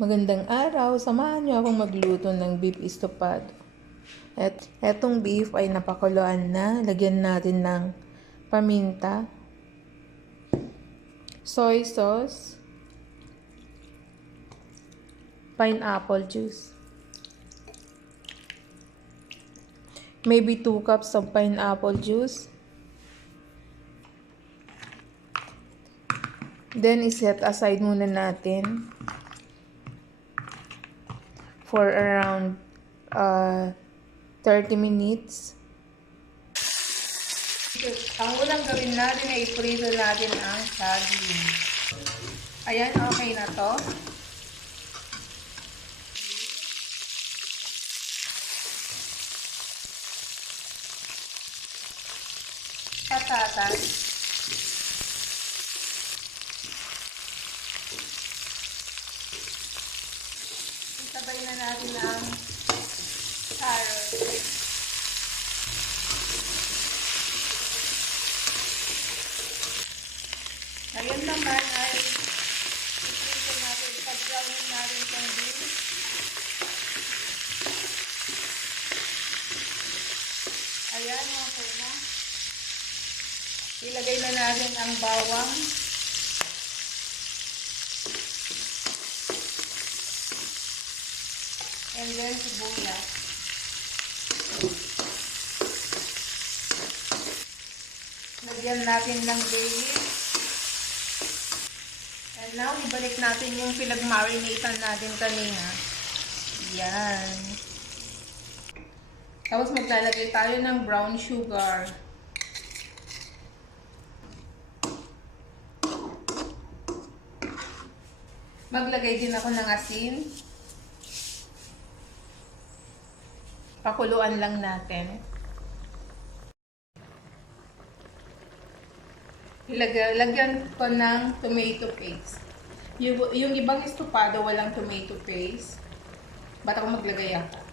Magandang araw, samahan niyo akong magluto ng beef estofado. At etong beef ay napakuluan na. Lagyan natin ng paminta, soy sauce, pineapple juice. Maybe 2 cups of pineapple juice. Then, iset aside muna natin for around 30 minutes. Ang unang gawin natin ay iprito natin ang saging. Ayan, okay na to. Patatas. Isabay na natin ang carrot. Ngayon naman ay iprito natin, pag-brownin natin itong beef. Ayan, okay na. Ilagay na natin ang bawang. And then sibuyas. Lagyan natin ng bay leaf. And now, ibalik natin yung pinag-marinatan natin kanina. Yan. Tapos maglalagay tayo ng brown sugar. Maglagay din ako ng asin. Pakuluan lang natin. Lagyan ko ng tomato paste. Yung ibang estofado walang tomato paste. Ba't ako maglagay ako?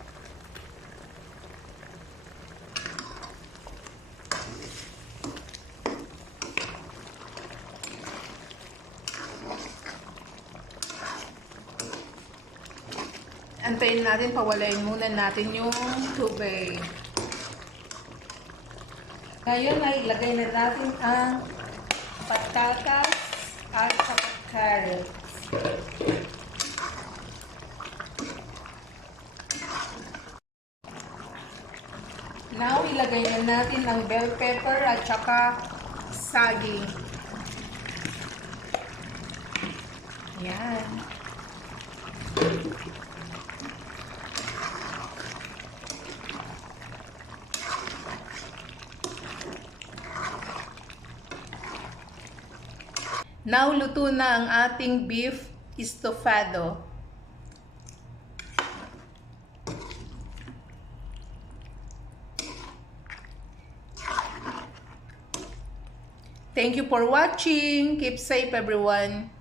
Antayin natin, pawalayin muna natin yung tubig. Ngayon ay ilagay na natin ang patatas at carrots. Now, ilagay na natin ang bell pepper at saka saging. Yan. Now, luto na ang ating beef estofado. Thank you for watching. Keep safe, everyone.